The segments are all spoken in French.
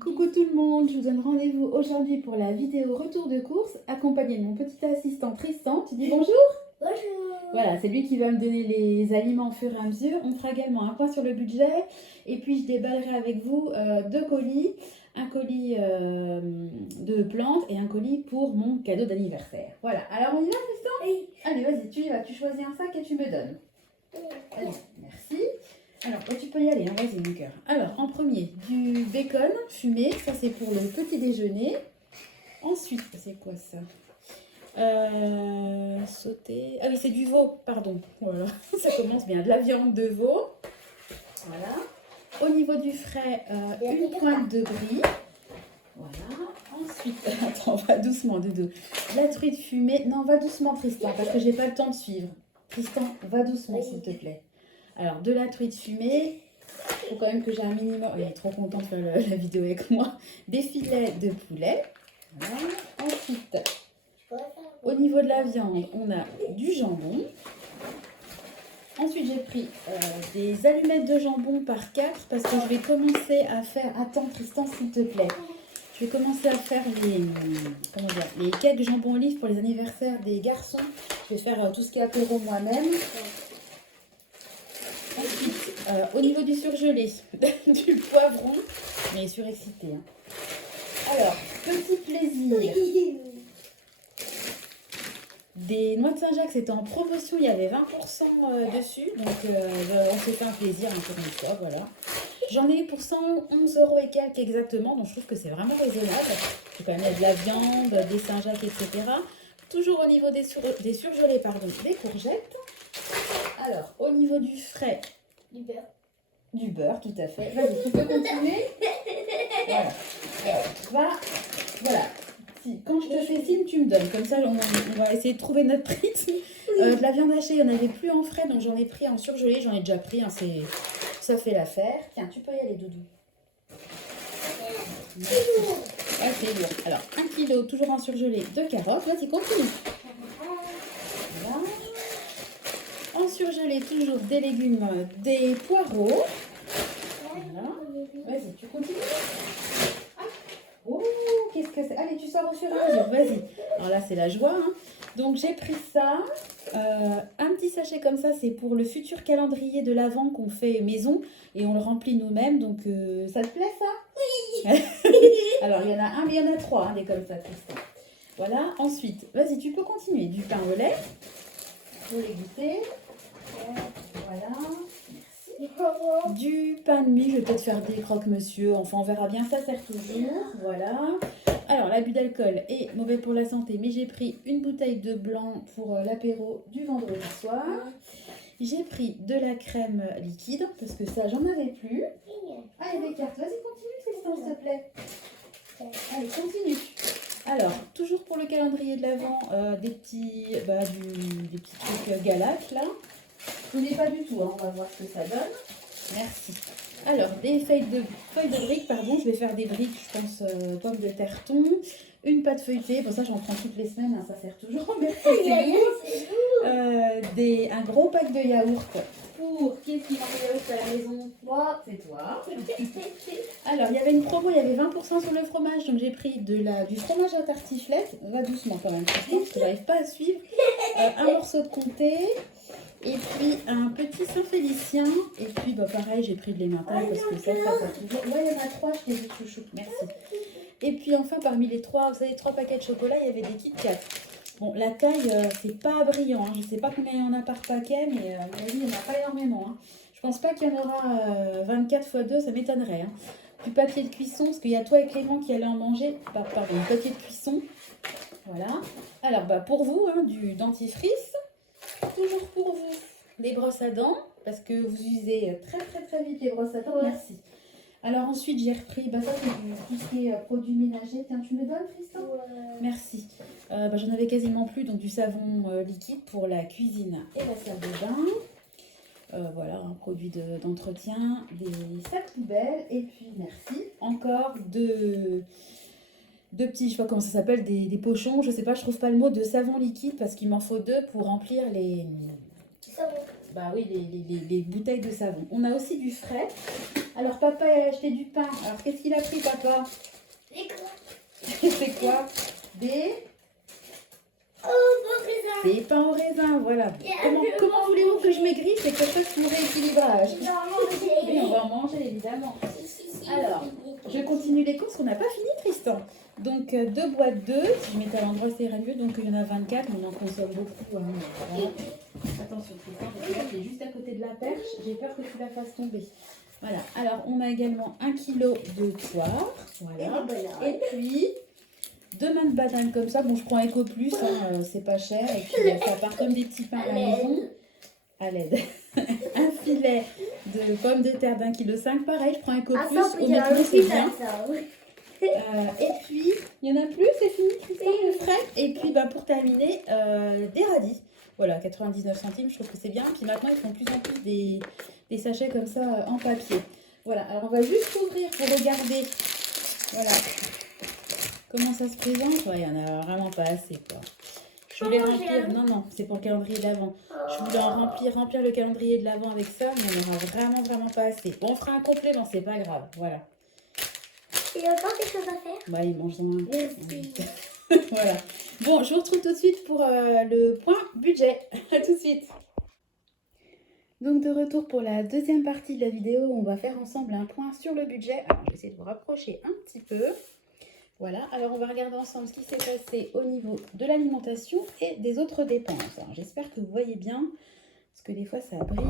Coucou tout le monde, je vous donne rendez-vous aujourd'hui pour la vidéo retour de course, accompagnée de mon petit assistant Tristan. Tu dis bonjour? Bonjour. Voilà, c'est lui qui va me donner les aliments au fur et à mesure. On fera également un point sur le budget. Et puis je déballerai avec vous deux colis. Un colis de plantes et un colis pour mon cadeau d'anniversaire. Voilà, alors on y va Tristan? Oui. Allez, vas-y, tu y vas, tu choisis un sac et tu me donnes. Allez, merci. Alors, tu peux y aller, hein, vas-y mon cœur. Alors, en premier, du bacon fumé, ça c'est pour le petit déjeuner. Ensuite, c'est quoi ça? Sauté. Ah oui, c'est du veau, pardon. Voilà, ça commence bien. De la viande de veau. Voilà. Au niveau du frais, une pointe de brie. Voilà. Ensuite, attends, va doucement, Doudou. La truite fumée. Non, va doucement, Tristan, parce que j'ai pas le temps de suivre. Tristan, va doucement, s'il te plaît. Alors, de la truite fumée. Il faut quand même que j'ai un minimum. Il est trop content de faire la vidéo avec moi. Des filets de poulet. Voilà. Ensuite, au niveau de la viande, on a du jambon. Ensuite, j'ai pris des allumettes de jambon par 4 parce que je vais commencer à faire... Attends, Tristan, s'il te plaît. Je vais commencer à faire les cakes jambon olive pour les anniversaires des garçons. Je vais faire tout ce qui est apéro moi-même. Ensuite, au niveau du surgelé, du poivron. Mais surexcité. Hein. Alors, petit plaisir. Des noix de Saint-Jacques, c'était en promotion, il y avait 20% dessus. Donc, on s'est fait un plaisir un peu comme ça, voilà. J'en ai pour 111 € et quelques exactement. Donc, je trouve que c'est vraiment raisonnable. Il quand même de la viande, des Saint-Jacques, etc. Toujours au niveau des surgelés, pardon, des courgettes. Alors, au niveau du frais, Du beurre. du beurre, tout à fait. Vas-y, tu peux continuer. Voilà. Voilà. Si, quand je te fais signe, tu me donnes. Comme ça, on va essayer de trouver notre rythme. De la viande hachée, il n'y en avait plus en frais, donc j'en ai pris en surgelé. J'en ai déjà pris, hein, ça fait l'affaire. Tiens, tu peux y aller, Doudou. Ah, c'est lourd. Alors, 1 kg, toujours en surgelé, de carottes. Vas-y, continue. Voilà. En surgelé, toujours des légumes, des poireaux. Voilà. Vas-y, tu continues. Oh, qu'est-ce que c'est? Allez, tu sors au fur et à mesure, vas-y. Alors là, c'est la joie. Hein. Donc, j'ai pris ça. Un petit sachet comme ça, c'est pour le futur calendrier de l'Avent qu'on fait maison. Et on le remplit nous-mêmes. Donc, ça te plaît, ça? Oui. Alors, il y en a un, mais il y en a 3, hein, des comme ça, Tristan. Voilà. Ensuite, vas-y, tu peux continuer. Du pain au lait. Pour les goûter. Voilà. Du pain de mie, je vais peut-être faire des croque-monsieur, enfin on verra bien, ça sert toujours, voilà. Alors l'abus d'alcool est mauvais pour la santé, mais j'ai pris une bouteille de blanc pour l'apéro du vendredi soir. J'ai pris de la crème liquide, parce que ça j'en avais plus. Allez, des cartes, vas-y continue Tristan, s'il te plaît. Allez, continue. Alors, toujours pour le calendrier de l'Avent, des petits trucs galax là. Je ne connais pas du tout, hein. On va voir ce que ça donne. Merci. Alors, des feuilles de briques, pardon. Je vais faire des briques, je pense, pommes de terre thon. Une pâte feuilletée. Bon, ça, j'en prends toutes les semaines, hein, ça sert toujours. Merci. Un gros pack de yaourt. Pour qui est-ce qui mange le yaourt à la maison? Moi. C'est toi. Alors, il y avait une promo, il y avait 20% sur le fromage. Donc, j'ai pris du fromage à tartiflette. On va doucement quand même, parce que je n'arrive pas à suivre. Un morceau de comté. Et puis un petit Saint-Félicien. Et puis bah, pareil, j'ai pris de l'emmental parce que ça toujours. Ouais, il y en a 3, je t'ai dit chouchou. Merci. Et puis enfin, parmi les 3, vous savez, 3 paquets de chocolat, il y avait des Kit Kat. Bon, la taille, c'est pas brillant. Hein. Je sais pas combien il y en a par paquet, mais à mon avis, il n'y en a pas énormément. Hein. Je pense pas qu'il y en aura 24 x 2, ça m'étonnerait. Hein. Du papier de cuisson, parce qu'il y a toi et Clément qui allaient en manger. Pardon, du papier de cuisson. Voilà. Alors, bah, pour vous, hein, du dentifrice. Toujours pour vous, les brosses à dents, parce que vous usez très vite les brosses à dents. Ouais. Merci. Alors ensuite, j'ai repris, bah ça c'est tout ce qui est produits ménagers. Tiens, tu me donnes, Tristan? Ouais. Merci. J'en avais quasiment plus, donc du savon liquide pour la cuisine et la salle de bain. Voilà, un produit d'entretien, des sacs poubelles, et puis merci. Encore deux petits, je sais pas comment ça s'appelle, des pochons, je sais pas, je trouve pas le mot, de savon liquide parce qu'il m'en faut 2 pour remplir les bouteilles de savon. On a aussi du frais, Alors, papa a acheté du pain. Alors, qu'est-ce qu'il a pris, papa? C'est quoi? Des pains au raisin, voilà. Comment voulez-vous que je maigrisse et que je fasse mon rééquilibrage? Oui, on va en manger, évidemment. Alors, je continue les courses, on n'a pas fini, Tristan. Donc, 2 boîtes d'œufs. Si je mettais à l'endroit, ça irait mieux. Donc, il y en a 24, mais on en consomme beaucoup. Hein. Voilà. Attention, Tristan, parce que là, tu es juste à côté de la perche. J'ai peur que tu la fasses tomber. Voilà. Alors, on a également 1 kg de poire. Voilà. Et puis, 2 mains de banane comme ça. Bon, je prends Eco Plus, hein, c'est pas cher. Et puis, ça part comme des petits pains à la maison. À l'aide. Un filet de pommes de terre d'1,5 kg. Pareil, je prends Eco Plus. Honnêtement, c'est bien. Et puis, il y en a plus, c'est fini, Tristan, le frais. Et puis, bah, pour terminer, des radis. Voilà, 99 centimes, je trouve que c'est bien. Puis maintenant, ils font de plus en plus des sachets comme ça en papier. Voilà, alors on va juste ouvrir pour regarder. Voilà. Comment ça se présente? Ouais, il n'y en a vraiment pas assez, quoi. Je voulais remplir... Non, c'est pour le calendrier de l'Avent. Je voulais en remplir le calendrier de l'Avent avec ça, mais il n'y en aura vraiment pas assez. Bon, on fera un complément, c'est pas grave. Voilà. Il y a encore des choses à faire? Bah, il mange en un. Merci. Voilà. Bon, je vous retrouve tout de suite pour le point budget. À tout de suite. Donc, de retour pour la deuxième partie de la vidéo, on va faire ensemble un point sur le budget. Alors, je vais essayer de vous rapprocher un petit peu. Voilà, alors on va regarder ensemble ce qui s'est passé au niveau de l'alimentation et des autres dépenses. Alors, j'espère que vous voyez bien, parce que des fois ça brille.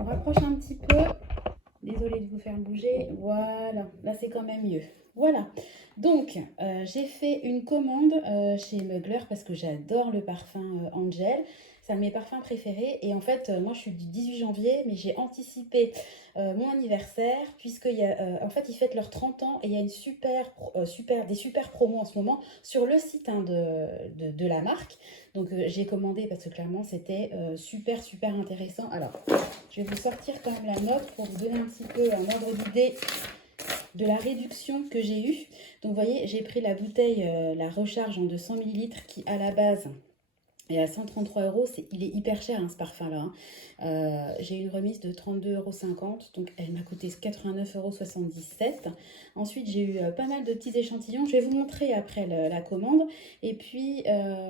On rapproche un petit peu. Désolée de vous faire bouger. Voilà, là c'est quand même mieux. Voilà, donc j'ai fait une commande chez Mugler parce que j'adore le parfum Angel. C'est un de mes parfums préférés. Et en fait, moi je suis du 18 janvier, mais j'ai anticipé mon anniversaire puisque en fait, ils fêtent leurs 30 ans et il y a une des super promos en ce moment sur le site de la marque. Donc j'ai commandé parce que clairement c'était super intéressant. Alors, je vais vous sortir quand même la note pour vous donner un petit peu un ordre d'idée de la réduction que j'ai eue. Donc vous voyez, j'ai pris la bouteille, la recharge en 200 ml qui à la base est à 133 €. Il est hyper cher hein, ce parfum-là. Hein. J'ai eu une remise de 32,50 €, donc elle m'a coûté 89,77 €. Ensuite, j'ai eu pas mal de petits échantillons. Je vais vous montrer après la commande. Et puis,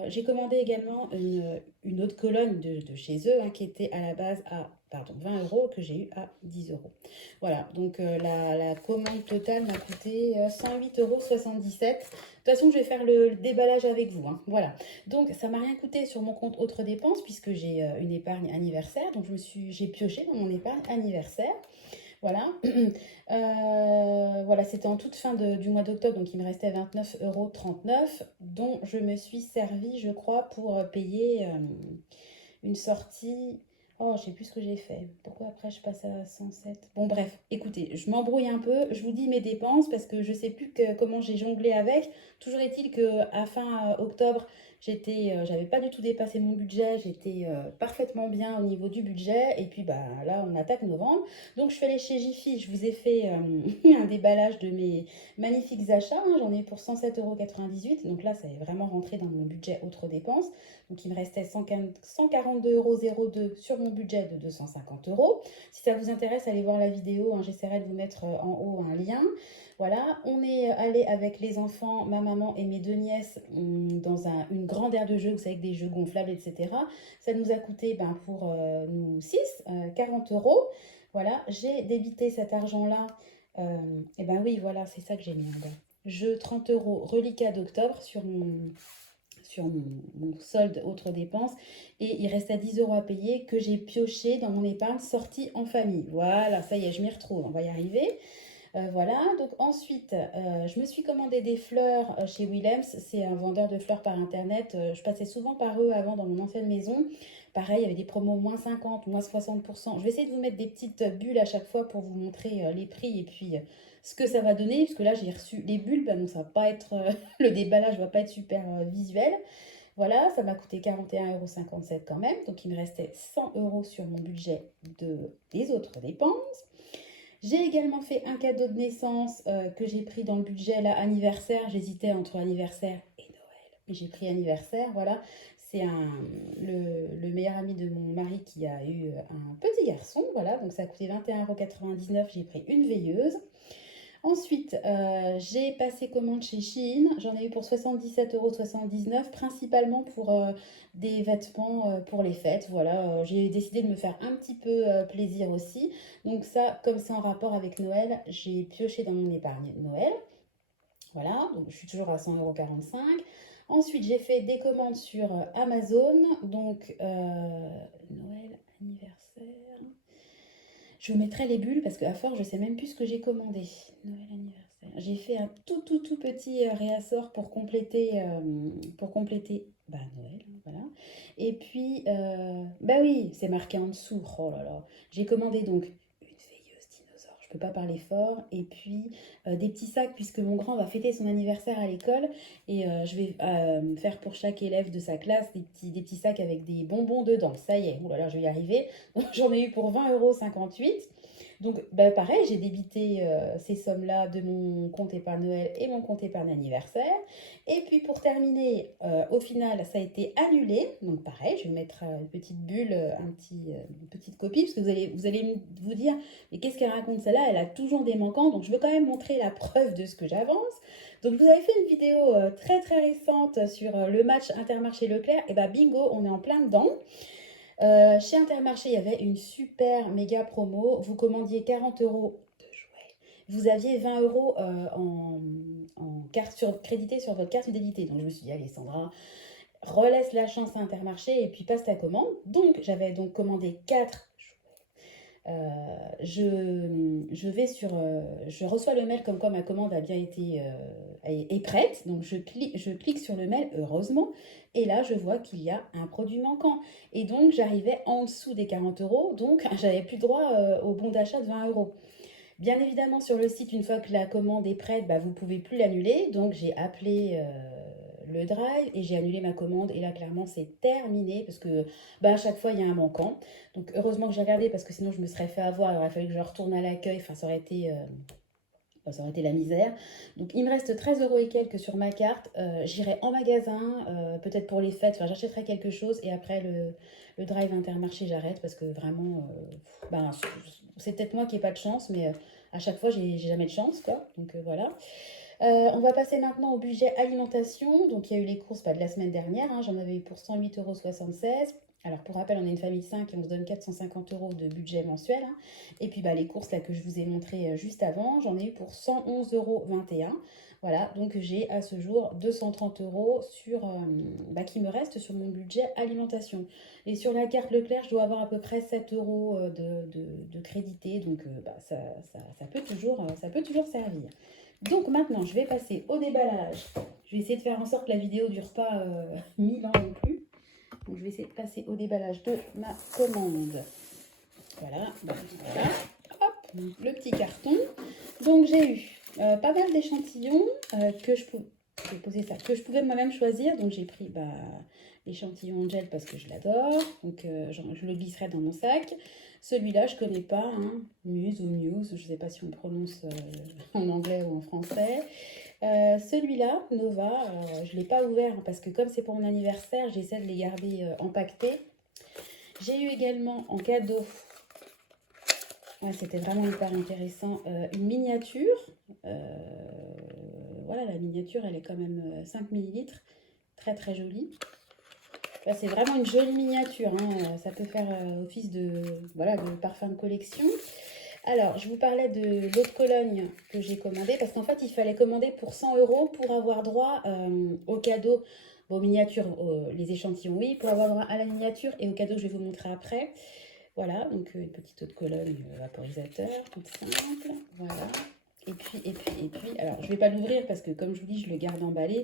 j'ai commandé également une autre colonne de chez eux hein, qui était à la base à 20 € que j'ai eu à 10 €. Voilà, donc la commande totale m'a coûté 108,77 €. De toute façon, je vais faire le déballage avec vous. Hein. Voilà. Donc, ça m'a rien coûté sur mon compte autres dépenses puisque j'ai une épargne anniversaire. Donc, j'ai pioché dans mon épargne anniversaire. Voilà. Voilà, c'était en toute fin du mois d'octobre. Donc, il me restait 29,39 € dont je me suis servi, je crois, pour payer une sortie... Oh, je sais plus ce que j'ai fait. Pourquoi après je passe à 107? Bon, bref, écoutez, je m'embrouille un peu. Je vous dis mes dépenses parce que je sais plus comment j'ai jonglé avec. Toujours est-il qu'à fin octobre, j'avais pas du tout dépassé mon budget. J'étais parfaitement bien au niveau du budget. Et puis, bah là, on attaque novembre. Donc, je suis allée chez Jiffy. Je vous ai fait un déballage de mes magnifiques achats. Hein. J'en ai pour 107,98 €. Donc là, ça est vraiment rentré dans mon budget autres dépenses. Donc, il me restait 142,02 € sur mon budget de 250 €. Si ça vous intéresse, allez voir la vidéo. Hein, j'essaierai de vous mettre en haut un lien. Voilà, on est allé avec les enfants, ma maman et mes 2 nièces dans une grande aire de jeux, vous savez, avec des jeux gonflables, etc. Ça nous a coûté, pour nous 6, 40 €. Voilà, j'ai débité cet argent-là. Et ben oui, voilà, c'est ça que j'ai mis en bas. 30 € reliquat d'octobre sur mon solde autres dépenses et il reste à 10 € à payer que j'ai pioché dans mon épargne sortie en famille. Voilà, ça y est, je m'y retrouve, on va y arriver. Voilà, donc ensuite, je me suis commandé des fleurs chez Willems. C'est un vendeur de fleurs par internet. Je passais souvent par eux avant dans mon ancienne maison. Pareil, il y avait des promos moins 50, moins 60%. Je vais essayer de vous mettre des petites bulles à chaque fois pour vous montrer les prix et puis ce que ça va donner. Parce que là, j'ai reçu les bulles, donc ça va pas être, le déballage va pas être super visuel. Voilà, ça m'a coûté 41,57 € quand même. Donc, il me restait 100 € sur mon budget des autres dépenses. J'ai également fait un cadeau de naissance que j'ai pris dans le budget là, anniversaire. J'hésitais entre anniversaire et Noël. Mais j'ai pris anniversaire, voilà. c'est le meilleur ami de mon mari qui a eu un petit garçon. Voilà, donc ça a coûté 21,99 €. J'ai pris une veilleuse. Ensuite, j'ai passé commande chez Shein. J'en ai eu pour 77,79 €, principalement pour des vêtements pour les fêtes. Voilà, j'ai décidé de me faire un petit peu plaisir aussi. Donc ça, comme c'est en rapport avec Noël, j'ai pioché dans mon épargne Noël. Voilà, donc je suis toujours à 100,45 €. Ensuite, j'ai fait des commandes sur Amazon. Donc, Noël, anniversaire. Je vous mettrai les bulles parce qu'à force, je sais même plus ce que j'ai commandé. Noël anniversaire. J'ai fait un tout petit réassort pour compléter Noël, hein, voilà. Et puis, bah oui, c'est marqué en dessous. Oh là là. J'ai commandé donc une veilleuse dinosaure. Je peux pas parler fort. Et puis des petits sacs puisque mon grand va fêter son anniversaire à l'école et je vais faire pour chaque élève de sa classe des petits sacs avec des bonbons dedans. Ça y est, oh là là, je vais y arriver. J'en ai eu pour 20,58 €. Donc, bah, pareil, j'ai débité ces sommes-là de mon compte épargne Noël et mon compte épargne anniversaire. Et puis, pour terminer, au final, ça a été annulé. Donc, pareil, je vais mettre une petite bulle, une petite copie, parce que vous allez vous dire, mais qu'est-ce qu'elle raconte celle-là? Elle a toujours des manquants. Donc, je veux quand même montrer la preuve de ce que j'avance. Donc, je vous avais fait une vidéo très, très récente sur le match Intermarché-Leclerc. Et bah, bingo, on est en plein dedans. Chez Intermarché, il y avait une super méga promo. Vous commandiez 40 € de jouets. Vous aviez 20 € en carte crédité sur votre carte fidélité. Donc je me suis dit, allez Sandra, relaisse la chance à Intermarché et puis passe ta commande. Donc j'avais donc commandé 4 jouets. Je reçois le mail comme quoi ma commande a bien été est prête. Donc je clique sur le mail, heureusement. Et là, je vois qu'il y a un produit manquant. Et donc, j'arrivais en dessous des 40 €. Donc, j'avais plus droit au bon d'achat de 20 €. Bien évidemment, sur le site, une fois que la commande est prête, bah, vous ne pouvez plus l'annuler. Donc, j'ai appelé le drive et j'ai annulé ma commande. Et là, clairement, c'est terminé parce que bah, à chaque fois, il y a un manquant. Donc, heureusement que j'ai regardé parce que sinon, je me serais fait avoir. Il aurait fallu que je retourne à l'accueil. Enfin, ça aurait été la misère. Donc, il me reste 13 € et quelques sur ma carte. J'irai en magasin, peut-être pour les fêtes. Enfin, j'achèterai quelque chose et après le drive Intermarché, j'arrête parce que vraiment, ben, c'est peut-être moi qui n'ai pas de chance, mais à chaque fois, j'ai jamais de chance, quoi. Donc, voilà. On va passer maintenant au budget alimentation. Donc, il y a eu les courses de la semaine dernière. Hein, j'en avais eu pour 108,76 €. Alors, pour rappel, on est une famille 5 et on se donne 450 € de budget mensuel. Hein. Et puis, bah, les courses là, que je vous ai montrées juste avant, j'en ai eu pour 111,21 €. Voilà, donc j'ai à ce jour 230 € qui me restent sur mon budget alimentation. Et sur la carte Leclerc, je dois avoir à peu près 7 € de crédité. Donc, ça peut toujours servir. Donc maintenant, je vais passer au déballage. Je vais essayer de faire en sorte que la vidéo ne dure pas 1000 ans non plus. Donc je vais essayer de passer au déballage de ma commande. Voilà, voilà. Hop, le petit carton. Donc j'ai eu pas mal d'échantillons que je pouvais moi-même choisir. Donc j'ai pris l'échantillon gel parce que je l'adore. Donc je le glisserai dans mon sac. Celui-là, je ne connais pas, hein, Muse ou Muse, je ne sais pas si on prononce en anglais ou en français. Celui-là, Nova, je ne l'ai pas ouvert parce que comme c'est pour mon anniversaire, j'essaie de les garder empaquetés. J'ai eu également en cadeau, c'était vraiment hyper intéressant, une miniature. Voilà, la miniature, elle est quand même 5 ml, très très jolie. Là, c'est vraiment une jolie miniature, hein. Ça peut faire office de parfum de collection. Alors, je vous parlais de l'eau de Cologne que j'ai commandé parce qu'en fait, il fallait commander pour 100 € pour avoir droit au cadeau, aux miniatures, les échantillons, oui, pour avoir droit à la miniature et au cadeau que je vais vous montrer après. Voilà, donc une petite eau de Cologne vaporisateur, toute simple, voilà. Et puis, alors je ne vais pas l'ouvrir parce que comme je vous dis, je le garde emballé.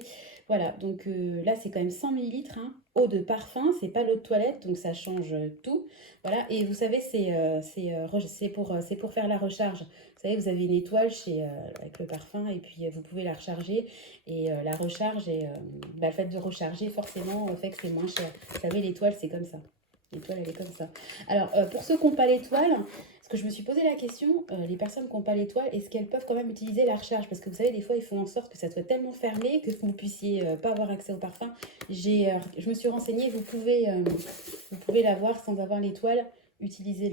Voilà, donc là c'est quand même 100 ml, hein, eau de parfum, c'est pas l'eau de toilette, donc ça change tout. Voilà, et vous savez, c'est pour faire la recharge. Vous savez, vous avez une étoile avec le parfum et puis vous pouvez la recharger. Et la recharge, le fait de recharger forcément fait que c'est moins cher. Vous savez, l'étoile c'est comme ça. L'étoile, elle est comme ça. Alors, pour ceux qui n'ont pas l'étoile, ce que je me suis posé la question, les personnes qui n'ont pas l'étoile, est-ce qu'elles peuvent quand même utiliser la recharge? Parce que vous savez, des fois, ils font en sorte que ça soit tellement fermé que vous ne puissiez pas avoir accès au parfum. Je me suis renseignée, vous pouvez l'avoir sans avoir l'étoile, utiliser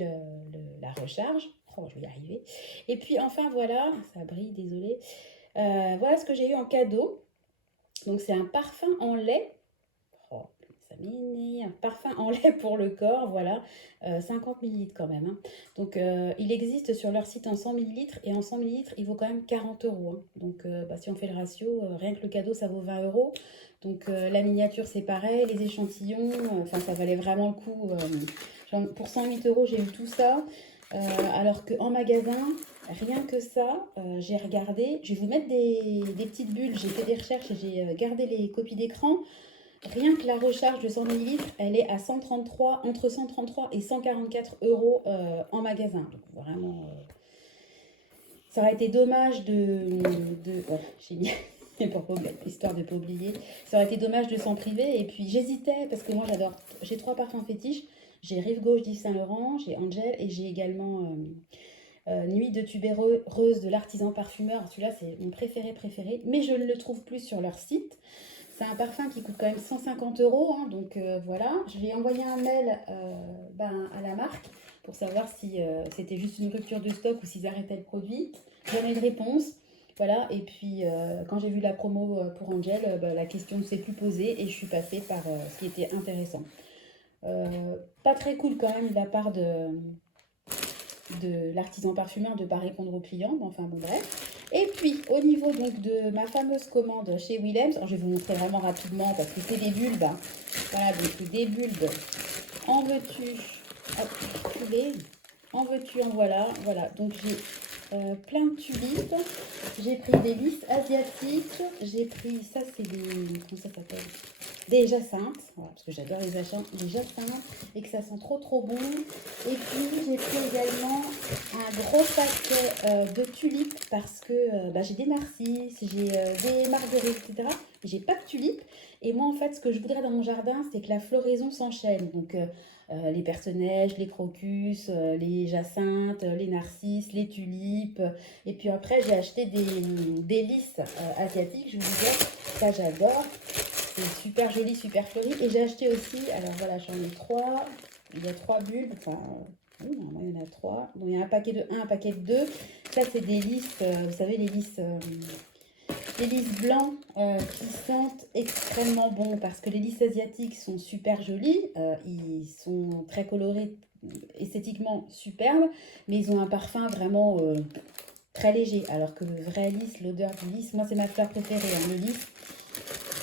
la recharge. Oh, je vais y arriver. Et puis enfin, voilà, ça brille, désolé. Voilà ce que j'ai eu en cadeau. Donc c'est un parfum en lait. Oh, ça m'énerve. Un parfum en lait pour le corps, voilà. 50 ml quand même, hein. Donc il existe sur leur site en 100 ml et en 100 ml il vaut quand même 40 euros, hein. Donc si on fait le ratio, rien que le cadeau ça vaut 20 euros. Donc la miniature c'est pareil, les échantillons, enfin ça valait vraiment le coup. Pour 108 euros j'ai eu tout ça. Alors qu'en magasin, rien que ça, j'ai regardé. Je vais vous mettre des petites bulles. J'ai fait des recherches et j'ai gardé les copies d'écran. Rien que la recharge de 100 ml, elle est à 133, entre 133 et 144 euros en magasin. Donc vraiment, ça aurait été dommage voilà, j'ai mis histoire de ne pas oublier. Ça aurait été dommage de s'en priver. Et puis j'hésitais parce que moi j'adore, j'ai 3 parfums fétiches. J'ai Rive Gauche d'Yves Saint Laurent, j'ai Angel et j'ai également Nuit de tubéreuse de l'artisan parfumeur. Celui-là c'est mon préféré, mais je ne le trouve plus sur leur site. C'est un parfum qui coûte quand même 150 euros, hein, donc voilà. Je vais envoyer un mail à la marque pour savoir si c'était juste une rupture de stock ou s'ils arrêtaient le produit. Jamais de réponse. Voilà, et puis quand j'ai vu la promo pour Angel, la question ne s'est plus posée et je suis passée par ce qui était intéressant. Pas très cool quand même de la part de l'artisan parfumeur de ne pas répondre aux clients, mais enfin bon bref. Et puis au niveau donc de ma fameuse commande chez Willems, alors je vais vous montrer vraiment rapidement parce que c'est des bulbes, hein. Voilà, donc des bulbes, en veux-tu, en veux-tu, en voilà, voilà, donc j'ai plein de tulipes, j'ai pris des lys asiatiques, j'ai pris, ça c'est des, comment ça s'appelle, des jacinthes, voilà, parce que j'adore les jacinthes et que ça sent trop bon. Et puis j'ai pris également un gros paquet de tulipes parce que j'ai des narcisses, j'ai des marguerites, etc. Mais j'ai pas de tulipes. Et moi en fait ce que je voudrais dans mon jardin c'est que la floraison s'enchaîne. Donc les personnages, les crocus, les jacinthes, les narcisses, les tulipes. Et puis après j'ai acheté des lys asiatiques, je vous disais, ça j'adore. C'est super joli, super fleuri. Et j'ai acheté aussi, alors voilà, j'en ai 3. Il y a 3 bulbes. Enfin, oui, normalement, il y en a 3. Donc, il y a un paquet de 1, un paquet de 2. Ça, c'est des lys, vous savez, les lys blancs qui sentent extrêmement bon. Parce que les lys asiatiques sont super jolis. Ils sont très colorés, esthétiquement superbes. Mais ils ont un parfum vraiment très léger. Alors que le vrai lys, l'odeur du lys, moi, c'est ma fleur préférée, hein, le lys.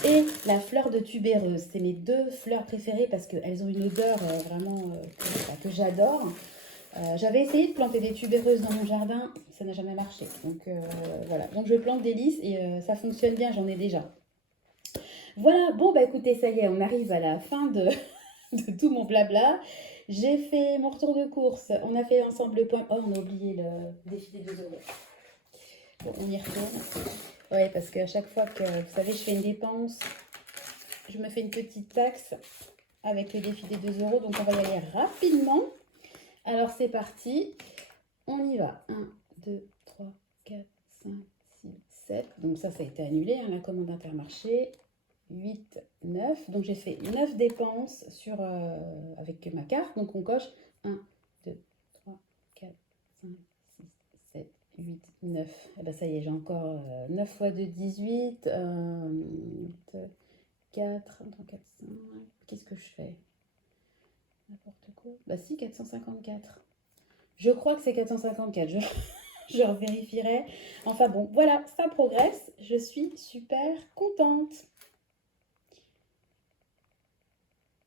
Et la fleur de tubéreuse, c'est mes 2 fleurs préférées parce qu'elles ont une odeur vraiment que j'adore. J'avais essayé de planter des tubéreuses dans mon jardin, ça n'a jamais marché. Donc voilà, donc je plante des lys et ça fonctionne bien, j'en ai déjà. Voilà, bon écoutez, ça y est, on arrive à la fin de tout mon blabla. J'ai fait mon retour de course, on a fait ensemble le point. Oh, on a oublié le défi des 2 euros. Bon, on y retourne. Oui, parce qu'à chaque fois que, vous savez, je fais une dépense, je me fais une petite taxe avec le défi des 2 euros. Donc, on va y aller rapidement. Alors, c'est parti. On y va. 1, 2, 3, 4, 5, 6, 7. Donc, ça a été annulé, hein, la commande Intermarché. 8, 9. Donc, j'ai fait 9 dépenses avec ma carte. Donc, on coche 1, 2, 3, 4, 5, 6, 7, 8, 9. Ah bah ça y est, j'ai encore 9 fois 2, 18. 4, 4, 5. Qu'est-ce que je fais? N'importe quoi. Bah si, 454. Je crois que c'est 454. Je revérifierai. Enfin bon, voilà, ça progresse. Je suis super contente.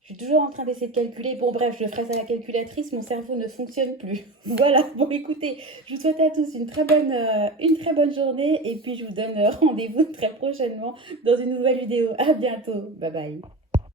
Je suis toujours en train d'essayer de calculer. Bon, bref, je le ferai à la calculatrice. Mon cerveau ne fonctionne plus. Voilà. Bon, écoutez, je vous souhaite à tous une très bonne journée. Et puis, je vous donne rendez-vous très prochainement dans une nouvelle vidéo. À bientôt. Bye bye.